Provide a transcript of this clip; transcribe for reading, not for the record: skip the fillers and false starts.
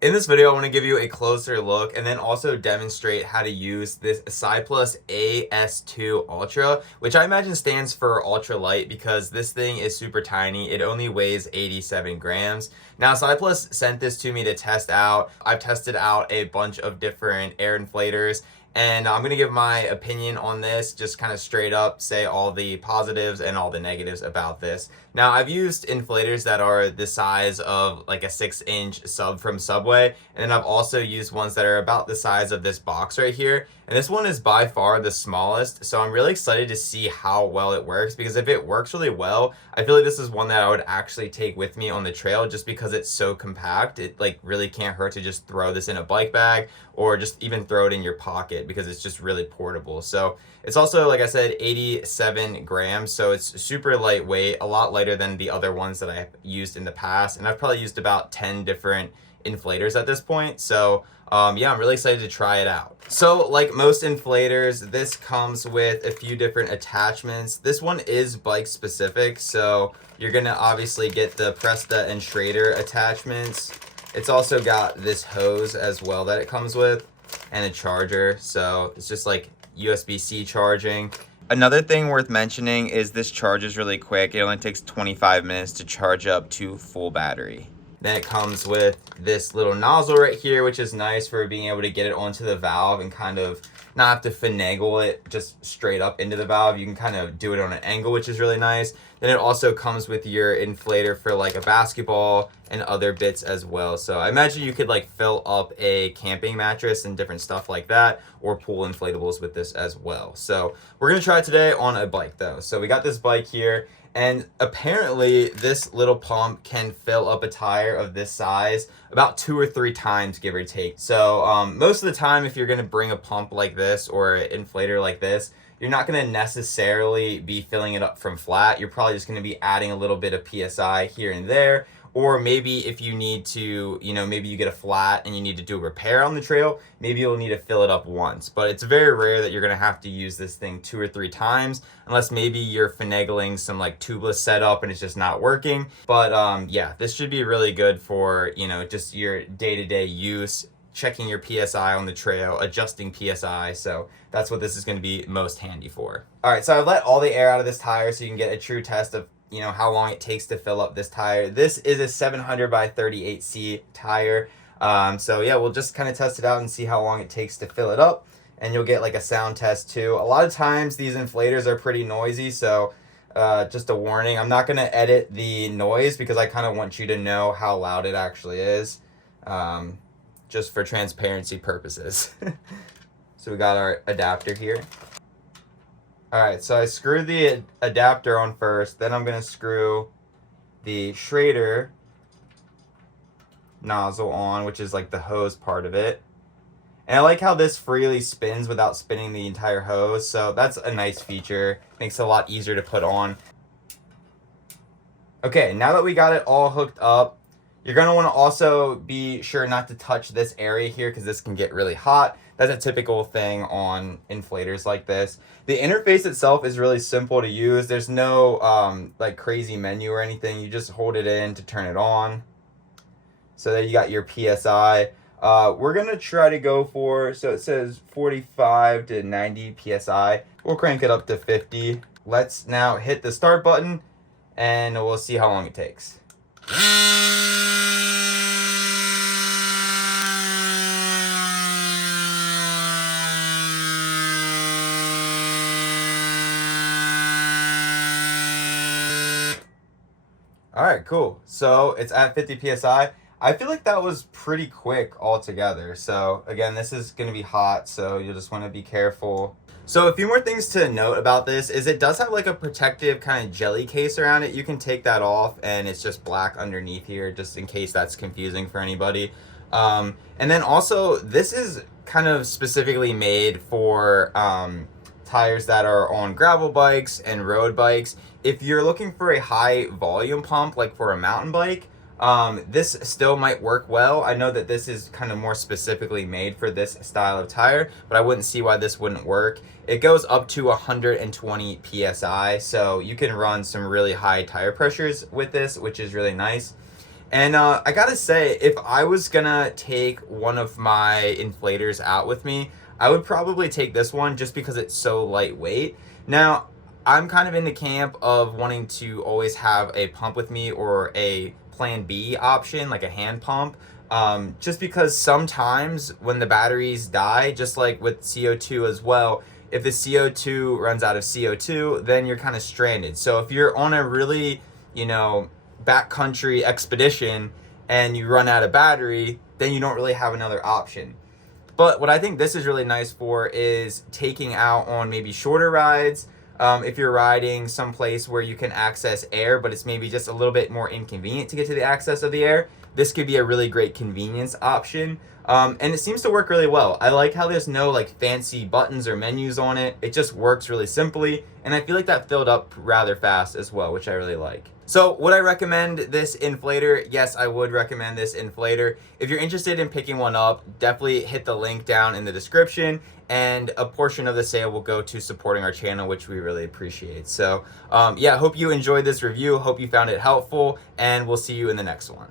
In this video, I want to give you a closer look and then also demonstrate how to use this Cycplus AS2 Ultra, which I imagine stands for ultra light because this thing is super tiny. It only weighs 87 grams. Now, Cycplus sent this to me to test out. I've tested out a bunch of different air inflators, and I'm going to give my opinion on this, just kind of straight up say all the positives and all the negatives about this. Now, I've used inflators that are the size of like a 6-inch sub from Subway, and then I've also used ones that are about the size of this box right here. And this one is by far the smallest, so I'm really excited to see how well it works, because if it works really well, I feel like this is one that I would actually take with me on the trail just because it's so compact. It like really can't hurt to just throw this in a bike bag or just even throw it in your pocket because it's just really portable. So it's also, like I said, 87 grams, so it's super lightweight, a lot lighter than the other ones that I've used in the past, and I've probably used about 10 different inflators at this point. So yeah, I'm really excited to try it out. So like most inflators, this comes with a few different attachments. This one is bike specific, so you're gonna obviously get the Presta and Schrader attachments. It's also got this hose as well that it comes with, and a charger, so it's just like USB-C charging. Another thing worth mentioning is this charges really quick. It only takes 25 minutes to charge up to full battery. Then it comes with this little nozzle right here, which is nice for being able to get it onto the valve and kind of not have to finagle it just straight up into the valve. You can kind of do it on an angle, which is really nice. Then it also comes with your inflator for like a basketball and other bits as well. So I imagine you could like fill up a camping mattress and different stuff like that, or pool inflatables with this as well. So we're gonna try it today on a bike though. So we got this bike here, and apparently this little pump can fill up a tire of this size about 2 or 3 times, give or take. So most of the time, if you're gonna bring a pump like this or an inflator like this, you're not going to necessarily be filling it up from flat. You're probably just going to be adding a little bit of PSI here and there. Or maybe if you need to, maybe you get a flat and you need to do a repair on the trail, maybe you'll need to fill it up once. But it's very rare that you're going to have to use this thing 2 or 3 times, unless maybe you're finagling some like tubeless setup and it's just not working. But yeah, this should be really good for, just your day-to-day use, checking your PSI on the trail, adjusting PSI. So that's what this is going to be most handy for. All right, so I've let all the air out of this tire so you can get a true test of how long it takes to fill up this tire. This is a 700 by 38C tire. So yeah, we'll just kind of test it out and see how long it takes to fill it up, and you'll get like a sound test too. A lot of times these inflators are pretty noisy, so just a warning, I'm not going to edit the noise because I kind of want you to know how loud it actually is. Just for transparency purposes. So we got our adapter here. All right, so I screwed the adapter on first, then I'm gonna screw the Schrader nozzle on, which is like the hose part of it. And I like how this freely spins without spinning the entire hose, so that's a nice feature. Makes it a lot easier to put on. Okay, now that we got it all hooked up, you're going to want to also be sure not to touch this area here because this can get really hot. That's a typical thing on inflators like this. The interface itself is really simple to use. There's no like crazy menu or anything. You just hold it in to turn it on. So there you got your PSI. We're going to try to go for, so it says 45 to 90 PSI. We'll crank it up to 50. Let's now hit the start button and we'll see how long it takes. All right, cool. So it's at 50 PSI. I feel like that was pretty quick altogether. So again, this is going to be hot, so you'll just want to be careful. So a few more things to note about this is it does have like a protective kind of jelly case around it. You can take that off and it's just black underneath here, just in case that's confusing for anybody. And then also this is kind of specifically made for tires that are on gravel bikes and road bikes. If you're looking for a high volume pump, like for a mountain bike, this still might work well. I know that this is kind of more specifically made for this style of tire, but I wouldn't see why this wouldn't work. It goes up to 120 PSI, so you can run some really high tire pressures with this, which is really nice. And I gotta say, if I was gonna take one of my inflators out with me, I would probably take this one just because it's so lightweight. Now, I'm kind of in the camp of wanting to always have a pump with me or a plan B option, like a hand pump. Just because sometimes when the batteries die, just like with CO2 as well, if the CO2 runs out of CO2, then you're kind of stranded. So if you're on a really, you know, backcountry expedition and you run out of battery, then you don't really have another option. But what I think this is really nice for is taking out on maybe shorter rides. If you're riding someplace where you can access air, but it's maybe just a little bit more inconvenient to get to the access of the air, this could be a really great convenience option. And it seems to work really well. I like how there's no like fancy buttons or menus on it. It just works really simply. And I feel like that filled up rather fast as well, which I really like. So would I recommend this inflator? Yes, I would recommend this inflator. If you're interested in picking one up, definitely hit the link down in the description, and a portion of the sale will go to supporting our channel, which we really appreciate. So yeah, hope you enjoyed this review. Hope you found it helpful, and we'll see you in the next one.